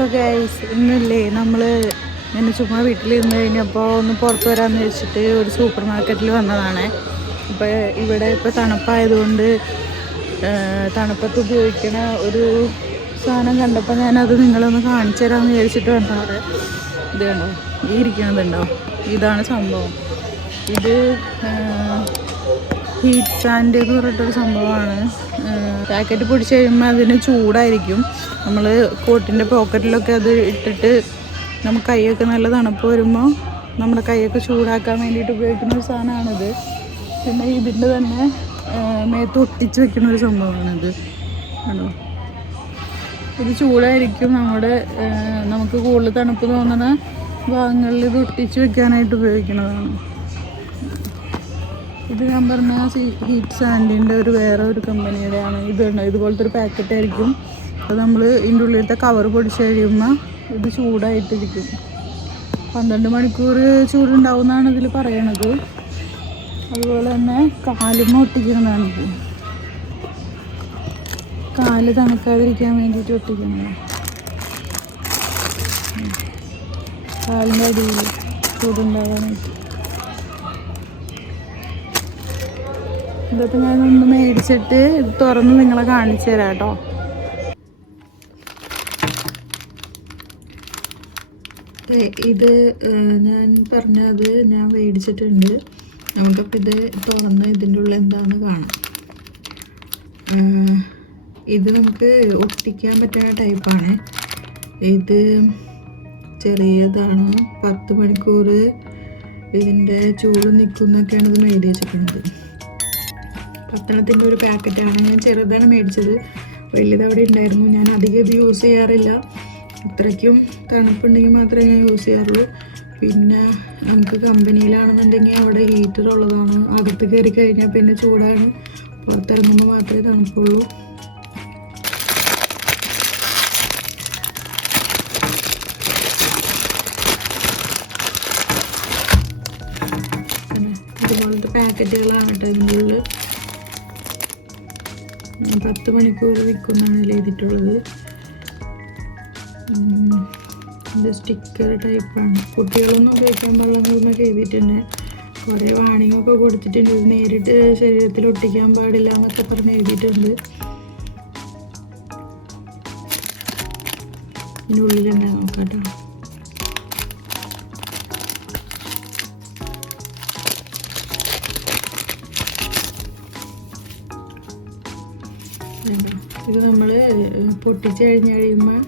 Hello guys, ഇന്നില്ലേ നമ്മൾ ഇങ്ങനെ ചുമ്മാ വീട്ടിലിരുന്ന് കഴിഞ്ഞപ്പോൾ ഒന്ന് പുറത്ത് വരാമെന്ന് വെച്ചിട്ട് ഒരു സൂപ്പർ മാർക്കറ്റിൽ വന്നതാണ്. ഇപ്പോൾ ഇവിടെ ഇപ്പോൾ തണുപ്പായതുകൊണ്ട് തണുപ്പത്ത് ഉപയോഗിക്കണ ഒരു സാധനം കണ്ടപ്പോൾ ഞാനത് നിങ്ങളൊന്ന് കാണിച്ചു തരാമെന്ന് വിചാരിച്ചിട്ട് വന്നതാണ്. ഇത് കണ്ടോ, ഈ ഇരിക്കണതുണ്ടോ, ഇതാണ് സംഭവം. ഇത് ഹീറ്റ് സാൻഡ് എന്ന് പറഞ്ഞിട്ടൊരു സംഭവമാണ്. പാക്കറ്റ് പിടിച്ച് കഴിയുമ്പോൾ അതിന് ചൂടായിരിക്കും. നമ്മൾ കോട്ടിൻ്റെ പോക്കറ്റിലൊക്കെ അത് ഇട്ടിട്ട് നമുക്ക് കൈയൊക്കെ നല്ല തണുപ്പ് വരുമ്പോൾ നമ്മുടെ കൈയൊക്കെ ചൂടാക്കാൻ വേണ്ടിയിട്ട് ഉപയോഗിക്കുന്ന ഒരു സാധനമാണിത്. പിന്നെ ഇതിൻ്റെ തന്നെ മേത്ത് ഒട്ടിച്ച് വെക്കുന്ന ഒരു സംഭവമാണിത്. ആണോ, ഇത് ചൂടായിരിക്കും. നമുക്ക് കൂടുതൽ തണുപ്പ് തോന്നുന്ന ഭാഗങ്ങളിൽ ഇത് ഒട്ടിച്ച് വെക്കാനായിട്ട് ഉപയോഗിക്കുന്നതാണ്. ഇത് ഞാൻ പറഞ്ഞ ഹീറ്റ് സാൻഡിൻ്റെ വേറെ ഒരു കമ്പനിയുടെയാണ്. ഇതുപോലത്തെ ഒരു പാക്കറ്റ് ആയിരിക്കും. അത് നമ്മൾ ഇതിൻ്റെ ഉള്ളിലത്തെ കവർ പൊടിച്ച് കഴിയുമ്പോൾ ഇത് ചൂടായിട്ടിരിക്കും. 12 മണിക്കൂർ ചൂടുണ്ടാവുമെന്നാണ് ഇതിൽ പറയണത്. അതുപോലെ തന്നെ കാലിന് ഒട്ടിക്കുന്നതാണിത്. കാല് തണുക്കാതിരിക്കാൻ വേണ്ടിയിട്ട് ഒട്ടിക്കുന്നതാണ്. കാലിൻ്റെ അടിയിൽ ചൂടുണ്ടാകാനായിട്ട്. ഇതൊക്കെ ഞാനൊന്ന് മേടിച്ചിട്ട് തുറന്ന് നിങ്ങളെ കാണിച്ചു തരാം കേട്ടോ. ഇത് ഞാൻ പറഞ്ഞത് ഞാൻ മേടിച്ചിട്ടുണ്ട്. നമുക്കപ്പോൾ ഇത് തുറന്ന് ഇതിൻ്റെ ഉള്ളിൽ എന്താണെന്ന് കാണാം. ഇത് നമുക്ക് ഒട്ടിക്കാൻ പറ്റുന്ന ടൈപ്പാണ്. ഇത് ചെറിയതാണ്. 10 മണിക്കൂർ ഇതിൻ്റെ ചൂട് നിൽക്കുന്നൊക്കെയാണ് ഇത് എഴുതി വെച്ചിട്ടുള്ളത്. 10 ഒരു പാക്കറ്റാണ്. ഞാൻ ചെറുതാണ് മേടിച്ചത്, വലിയത് അവിടെ ഉണ്ടായിരുന്നു. ഞാൻ അധികം ഇത് യൂസ് ചെയ്യാറില്ല. അത്രയ്ക്കും തണുപ്പുണ്ടെങ്കിൽ മാത്രമേ ഞാൻ യൂസ് ചെയ്യാറുള്ളൂ. പിന്നെ നമുക്ക് കമ്പനിയിലാണെന്നുണ്ടെങ്കിൽ അവിടെ ഹീറ്റർ ഉള്ളതാണ്. അകത്ത് കയറി കഴിഞ്ഞാൽ പിന്നെ ചൂടാണ്. പുറത്തിറങ്ങുമ്പോൾ മാത്രമേ തണുപ്പുള്ളൂ. ഇതുപോലത്തെ പാക്കറ്റുകളാണ് കേട്ടോ ഇതിൻ്റെ ഉള്ളിൽ. 10 മണിക്കൂർ നിൽക്കുന്നതാണ് എഴുതിയിട്ടുള്ളത്. ഇത് സ്റ്റിക്കർ ടൈപ്പാണ്. കുട്ടികളൊന്നും ഉപയോഗിക്കാൻ പാടില്ലെന്നൊക്കെ എഴുതിയിട്ടുണ്ട്. കുറേ വാണിങ്ങൊക്കെ കൊടുത്തിട്ടുണ്ട്. ഇത് നേരിട്ട് ശരീരത്തിൽ ഒട്ടിക്കാൻ പാടില്ല എന്നൊക്കെ പറഞ്ഞ് എഴുതിയിട്ടുണ്ട്. ഇതിനുള്ളിൽ എന്താ നോക്കാട്ടോ. ഇത് നമ്മൾ പൊട്ടിച്ച് കഴിയുമ്പോൾ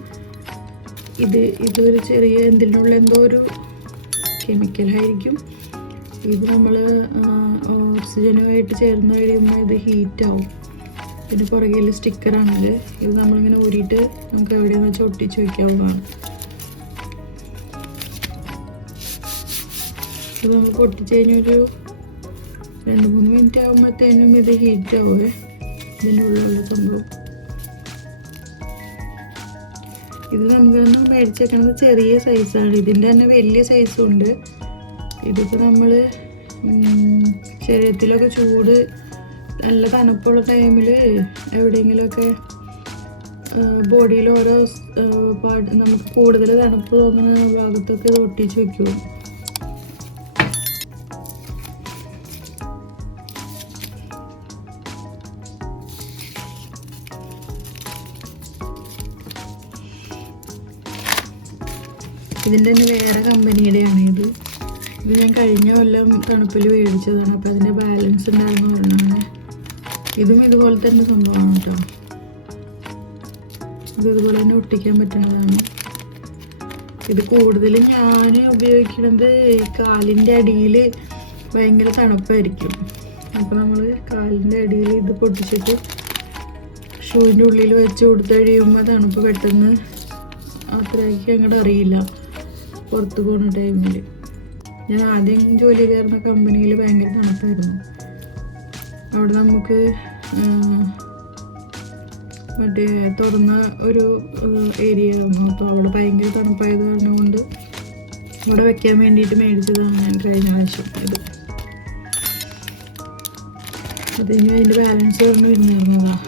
ഇതൊരു ചെറിയ എന്തിനുള്ളിൽ എന്തോ ഒരു കെമിക്കലായിരിക്കും. ഇത് നമ്മൾ ഓക്സിജനുമായിട്ട് ചേർന്ന് കഴിയുമ്പോൾ ഇത് ഹീറ്റാവും. ഇതിൻ്റെ പുറകിൽ സ്റ്റിക്കറാണിത്. ഇത് നമ്മളിങ്ങനെ ഊരിയിട്ട് നമുക്ക് എവിടെയെന്ന് വെച്ചാൽ ഒട്ടിച്ച് വയ്ക്കാവുന്നതാണ്. ഇത് നമുക്ക് ഒട്ടിച്ച് കഴിഞ്ഞൊരു 2-3 മിനിറ്റ് ആകുമ്പോഴത്തേനും ഇത് ഹീറ്റാവേ. ഇതിൻ്റെ ഉള്ളിലുള്ള സംഭവം ഇത് നമുക്കൊന്ന് മേടിച്ചേക്കണത് ചെറിയ സൈസാണ്. ഇതിൻ്റെ തന്നെ വലിയ സൈസും ഉണ്ട്. ഇതിപ്പോൾ നമ്മൾ ശരീരത്തിലൊക്കെ ചൂട് നല്ല തണുപ്പുള്ള ടൈമിൽ എവിടെയെങ്കിലുമൊക്കെ ബോഡിയിൽ ഓരോ നമുക്ക് കൂടുതൽ തണുപ്പ് തോന്നുന്ന ഭാഗത്തൊക്കെ ഇത് ഒട്ടിച്ച് വയ്ക്കും. ഇതിൻ്റെ തന്നെ വേറെ കമ്പനിയുടെയാണ് ഇത് ഞാൻ കഴിഞ്ഞ കൊല്ലം തണുപ്പിൽ മേടിച്ചതാണ്. അപ്പോൾ അതിൻ്റെ ബാലൻസ് ഉണ്ടാകുന്ന പറഞ്ഞാണ്. ഇതും ഇതുപോലെ തന്നെ സംഭവമാണ് കേട്ടോ. ഇതുപോലെ തന്നെ ഒട്ടിക്കാൻ പറ്റുന്നതാണ്. ഇത് കൂടുതലും ഞാൻ ഉപയോഗിക്കുന്നത് ഈ കാലിൻ്റെ അടിയിൽ ഭയങ്കര തണുപ്പായിരിക്കും. അപ്പോൾ നമ്മൾ കാലിൻ്റെ അടിയിൽ ഇത് പൊട്ടിച്ചിട്ട് ഷൂവിൻ്റെ ഉള്ളിൽ വെച്ച് കൊടുത്ത് കഴിയുമ്പോൾ തണുപ്പ് പെട്ടെന്ന് അത്രയ്ക്ക് അങ്ങോട്ട് അറിയില്ല. പുറത്ത് പോകുന്ന ടൈമിൽ ഞാൻ ആദ്യം ജോലി കയറുന്ന കമ്പനിയിൽ ഭയങ്കര തണുപ്പായിരുന്നു. അവിടെ നമുക്ക് മറ്റേ തുറന്ന ഒരു ഏരിയ ആയിരുന്നു. അപ്പോൾ അവിടെ ഭയങ്കര തണുപ്പായത് കാരണം കൊണ്ട് അവിടെ വെക്കാൻ വേണ്ടിയിട്ട് മേടിച്ചതാണ് ഞാൻ കഴിഞ്ഞ ആവശ്യം. അതിന് അതിൻ്റെ ബാലൻസ് പറഞ്ഞു വരുന്നിരുന്നതാണ്.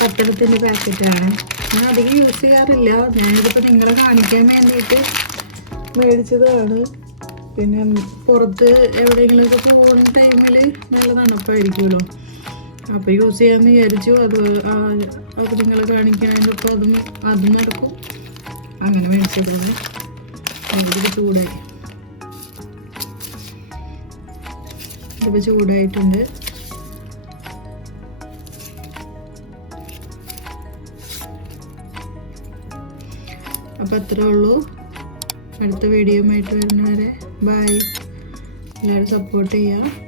പപ്പടത്തിൻ്റെ പാക്കറ്റാണ്. ഞാൻ അധികം യൂസ് ചെയ്യാറില്ല. ഞാനിതിപ്പോൾ നിങ്ങളെ കാണിക്കാൻ വേണ്ടിയിട്ട് മേടിച്ചതാണ്. പിന്നെ പുറത്ത് എവിടെയെങ്കിലുമൊക്കെ പോകുന്ന ടൈമിൽ നല്ല തണുപ്പായിരിക്കുമല്ലോ, അപ്പോൾ യൂസ് ചെയ്യാമെന്ന് വിചാരിച്ചു. അത് നിങ്ങളെ കാണിക്കാനപ്പോൾ അതും നടക്കും. അങ്ങനെ മേടിച്ചതാണ്. ഇതിപ്പോൾ ചൂടായി, ഇതിപ്പോൾ ചൂടായിട്ടുണ്ട്. അപ്പോൾ അത്രേ ഉള്ളൂ. അടുത്ത വീഡിയോയുമായിട്ട് വരുന്നവരെ ബൈ. എല്ലാവരും സപ്പോർട്ട് ചെയ്യുക.